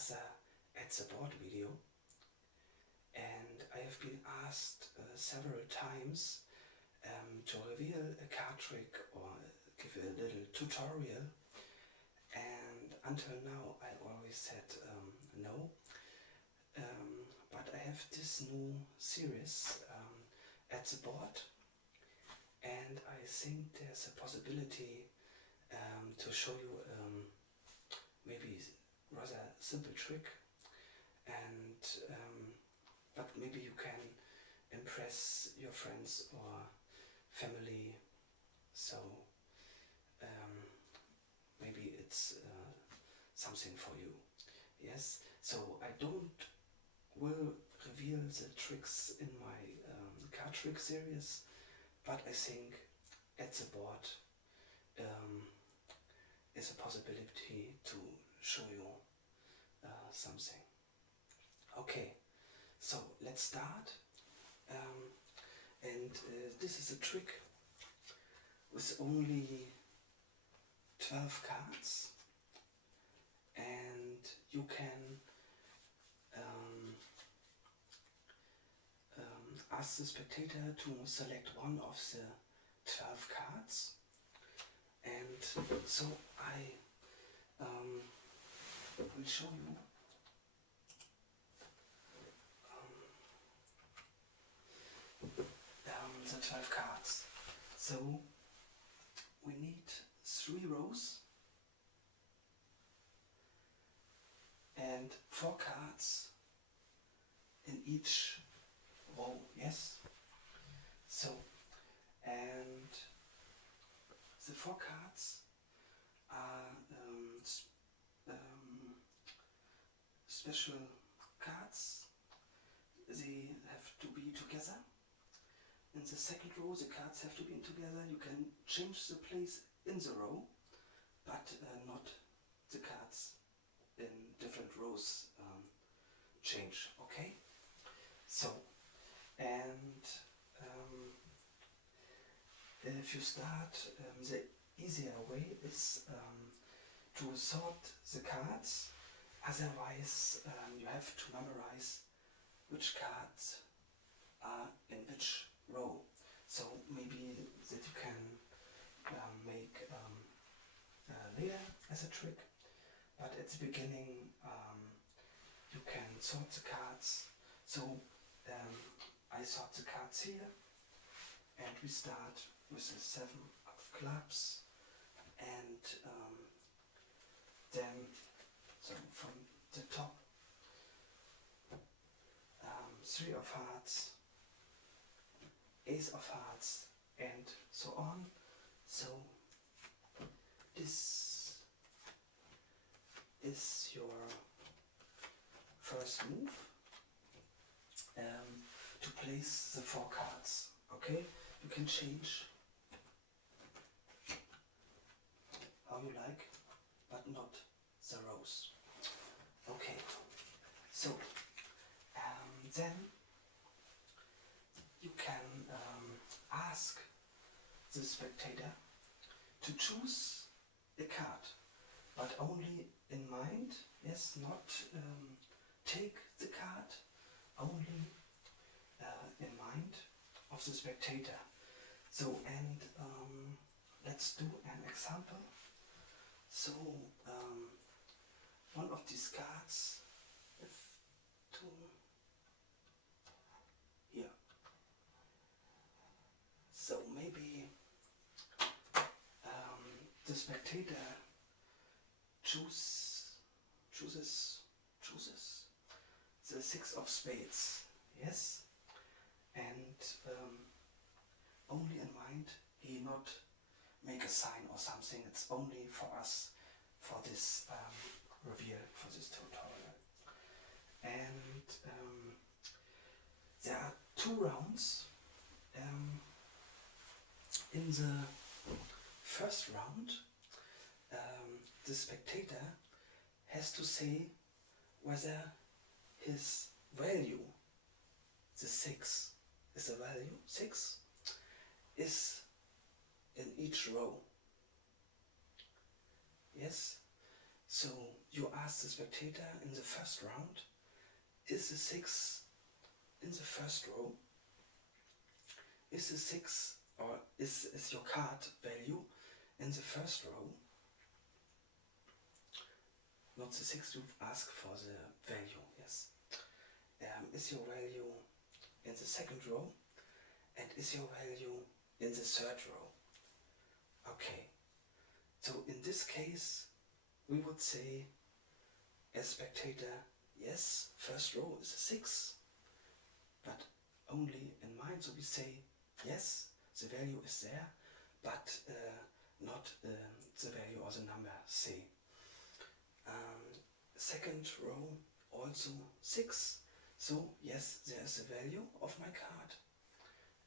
another Add the Board video, and I have been asked several times to reveal a card trick or give a little tutorial, and until now I always said no, but I have this new series, Add the Board, and I think there's a possibility to show you maybe rather simple trick, and but maybe you can impress your friends or family, so maybe it's something for you. Yes, so I don't will reveal the tricks in my card trick series, but I think Add the Board is a possibility to show you something. Okay, so let's start. And this is a trick with only 12 cards, and you can ask the spectator to select one of the 12 cards, and so I will show you the 12 cards. So we need 3 rows and 4 cards in each row, yes? So, and the 4 cards are special cards. They have to be together. In the second row, the cards have to be together. You can change the place in the row, but not the cards in different rows change, okay? So, and if you start, the easier way is to sort the cards, otherwise you have to memorize which cards are in which row. So maybe that you can make later as a trick, but at the beginning you can sort the cards. So I sort the cards here, and we start with the 7 of clubs, and then so from the top 3 of hearts, Ace of hearts, and so on. So this is your first move, to place the 4 cards. Okay, you can change how you like, but not the rows. Okay, so then you can ask the spectator to choose a card, but only in mind, yes, not take the card, only in mind of the spectator. So, and let's do an example. So, one of these cards, here. So maybe the spectator chooses the 6 of spades, yes, and only in mind he not make a sign or something. It's only for us, for this reveal, for this tutorial. And there are 2 rounds. In the first round, the spectator has to say whether his value, the 6, is a value 6, is in each row. Yes? So you ask the spectator in the first round, is the 6 in the first row? Is the 6 or is your card value in the first row? Not the 6, you ask for the value, yes. Is your value in the second row? And is your value in the third row? Okay, so in this case, we would say as spectator, yes, first row is a 6, but only in mind, so we say, yes, the value is there, but not the value or the number, say. Second row, also 6, so yes, there is a value of my card.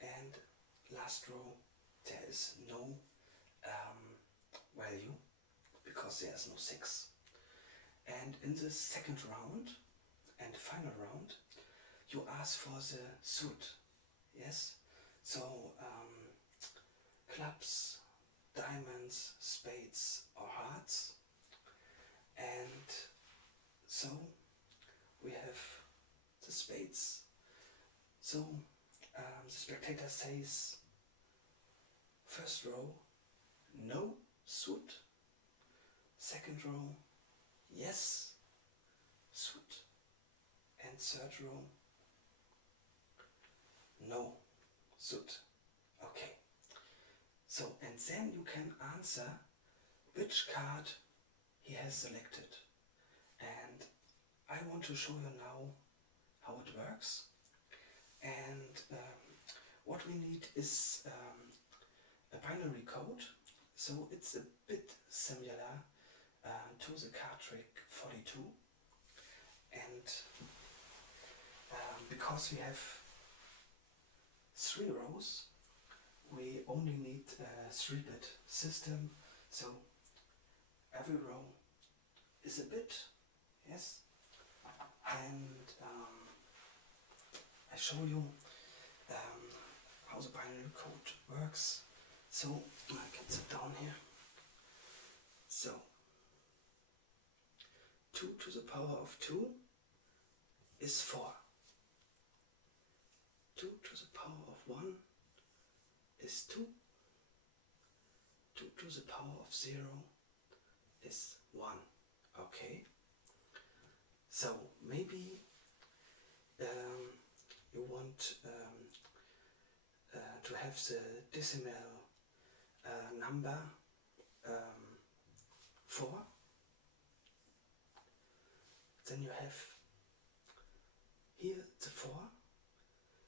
And last row, there is no value, because there is no 6. And in the second round, and final round, you ask for the suit, yes? So, clubs, diamonds, spades, or hearts. And so, we have the spades. So, the spectator says, first row, no suit. Second row, yes suit. And third row, no suit. Okay. So, and then you can answer which card he has selected. And I want to show you now how it works. And what we need is a binary code. So it's a bit similar to the card trick 42. And because we have 3 rows, we only need a 3-bit system. So every row is a bit, yes. And I show you how the binary code works. So I can sit down here. So 2 to the power of 2 is 4. 2 to the power of 1 is 2. 2 to the power of 0 is 1. Okay. So maybe you want to have the decimal number 4. Then you have here the 4.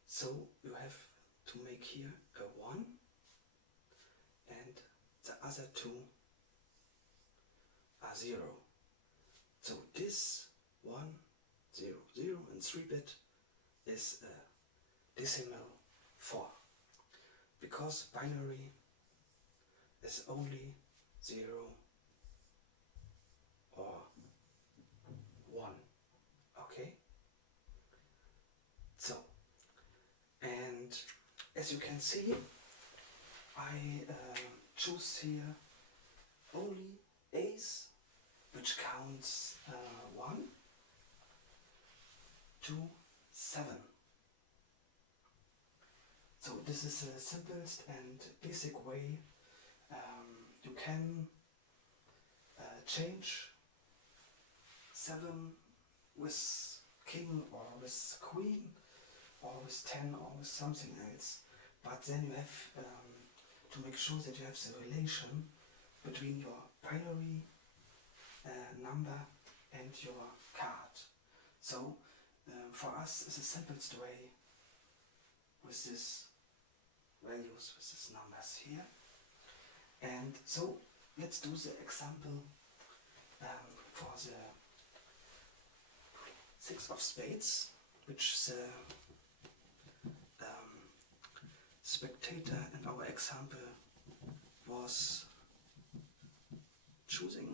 So you have to make here a 1 and the other 2 are 0. So this 1, 0, 0 and 3-bit is a decimal 4, because binary is only 0 or 1. Okay? So, and as you can see, I choose here only A's, which counts 1 to 7. So this is the simplest and basic way you can change 7 with king or with queen or with 10 or with something else. But then you have to make sure that you have the relation between your binary number and your card. So for us it's the simplest way with these values, with these numbers here. And so let's do the example for the 6 of spades, which the spectator in our example was choosing.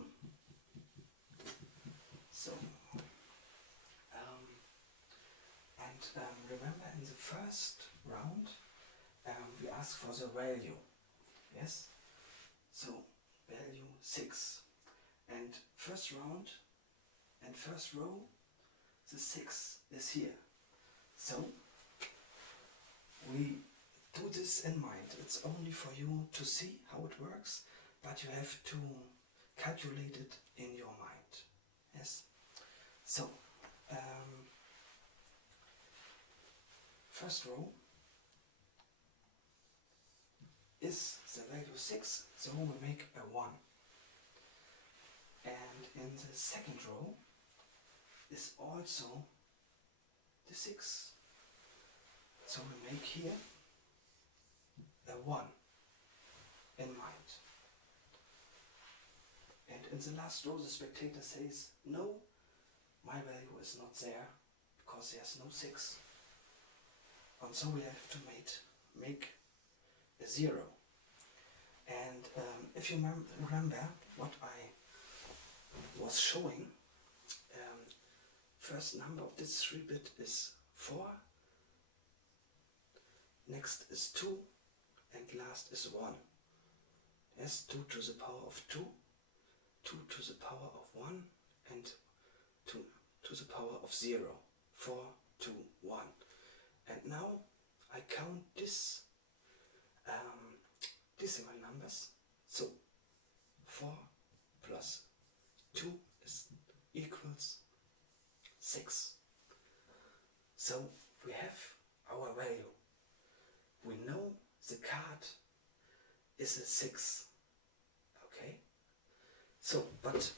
So, remember in the first round we asked for the value, yes? So value 6, and first round and first row, the 6 is here. So we do this in mind. It's only for you to see how it works, but you have to calculate it in your mind. Yes. So first row is the value 6, so we make a 1. And in the second row is also the 6. So we make here a 1 in mind. And in the last row the spectator says, no, my value is not there because there's no 6. And so we have to make a 0. And if you remember what I was showing, first number of this 3-bit is 4, next is 2, and last is 1. Yes, 2 to the power of 2, 2 to the power of 1, and 2 to the power of 0, 4, 2, 1. And now I count this decimal numbers. So 4 plus 2 equals 6. So we have our value. We know the card is a 6. Okay. So, but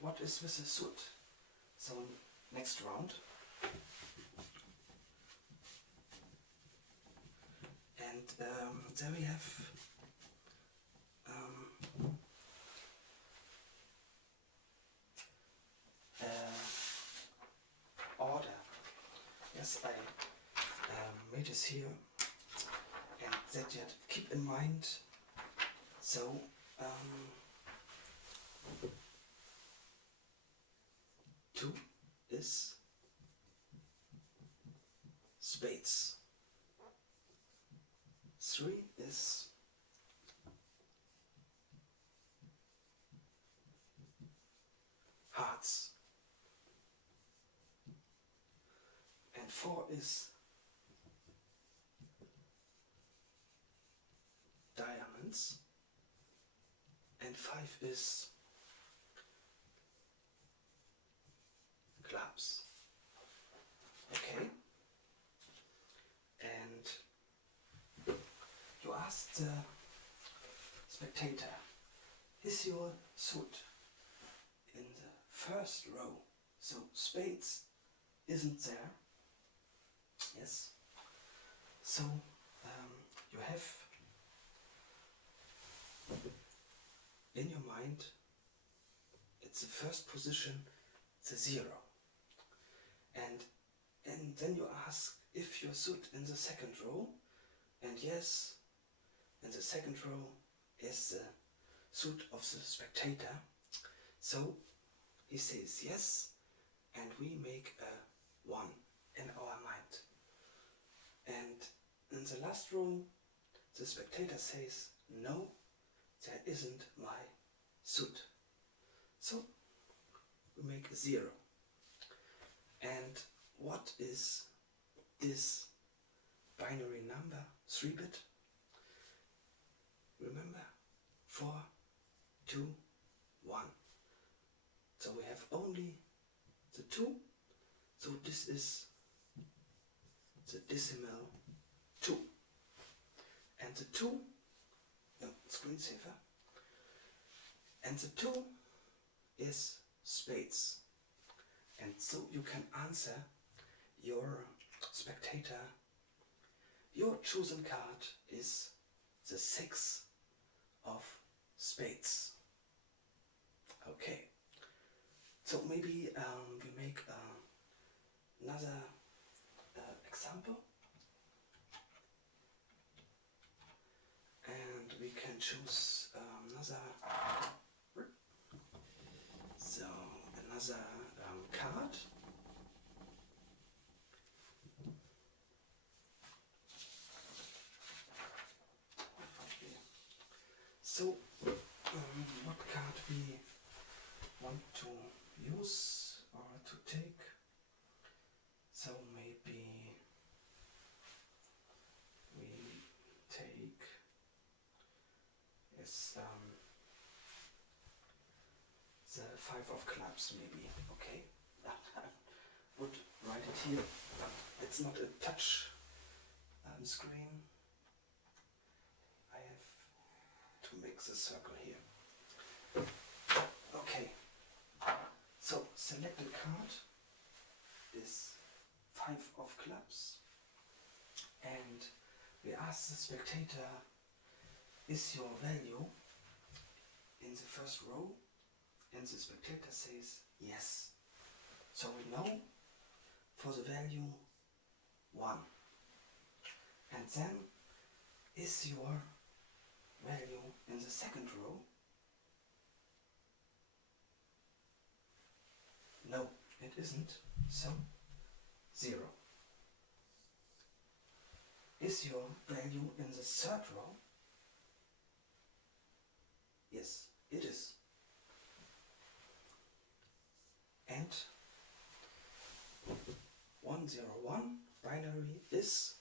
what is with the suit? So next round. And there we have order. Yes, I made this here, and that you have to keep in mind. So 2 is spades. 3 is hearts. And 4 is diamonds. And 5 is clubs. Okay. And you ask the spectator, is your suit in the first row? So spades isn't there. Yes. So you have in your mind, it's the first position, the 0. And then you ask if your suit in the second row, and yes, in the second row is the suit of the spectator. So he says yes, and we make a 1 in our mind. And in the last row, the spectator says, no, there isn't my suit. So we make a 0. And what is this binary number, 3-bit? Remember, 4, 2, 1. So we have only the 2, so this is the decimal 2. And the 2, screensaver, and the 2 is spades. And so you can answer your spectator, your chosen card is the 6 of spades. Okay, so maybe we make another example, and we can choose another card. So what card we want to five of clubs maybe, okay? I would write it here, but it's not a touch screen. I have to make the circle here. Okay, so selected card is five of clubs, and we ask the spectator, is your value in the first row? And the spectator says yes. So we know for the value 1. And then, is your value in the second row? No, it isn't. So 0. Is your value in the third row? Yes, it is. And 101 binary is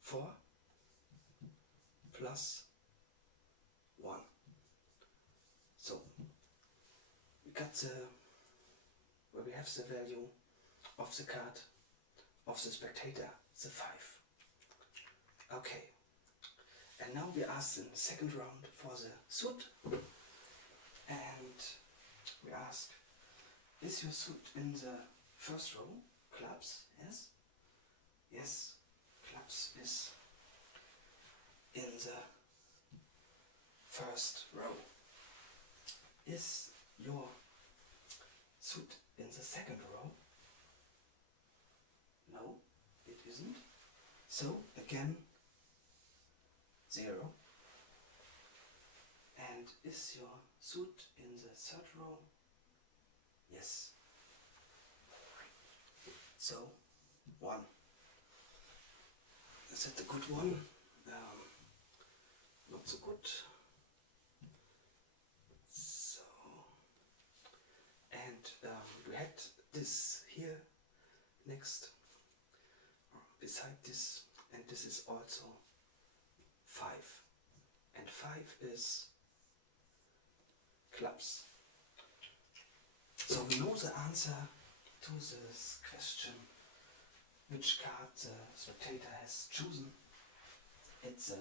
4 plus 1. So we got where we have the value of the card of the spectator, the 5. Okay. And now we ask in the second round for the suit, and we ask, is your suit in the first row? Clubs, yes? Yes, clubs is in the first row. Is your suit in the second row? No, it isn't. So again, 0. And is your suit in the third row? Yes. So 1. Is that a good one? Not so good. So, and we had this here next, or beside this, and this is also 5. And 5 is clubs. So we know the answer to this question, which card the spectator has chosen. It's a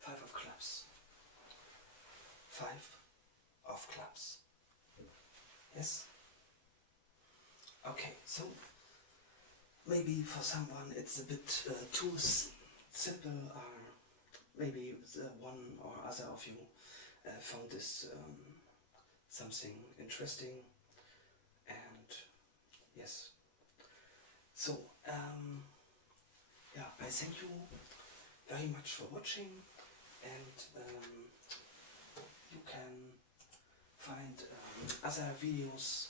5 of clubs. 5 of clubs. Yes? Okay, so maybe for someone it's a bit too simple, or maybe the one or other of you found this something interesting, and yes. So, yeah, I thank you very much for watching, and you can find other videos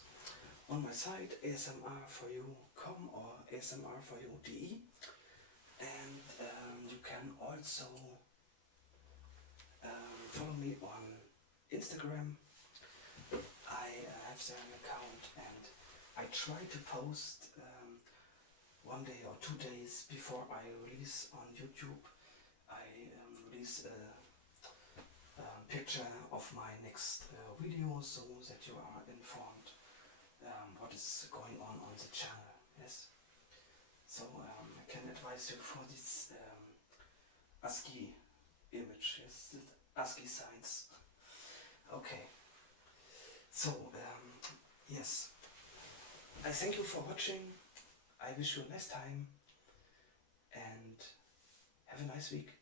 on my site, asmrforyou.com or asmrforyou.de, and you can also follow me on Instagram. I have there an account, and I try to post 1 day or 2 days before I release on YouTube. I release a picture of my next video, so that you are informed what is going on the channel. Yes. So I can advise you for this ASCII image, yes, the ASCII signs. Okay. So yes, I thank you for watching. I wish you a nice time, and have a nice week.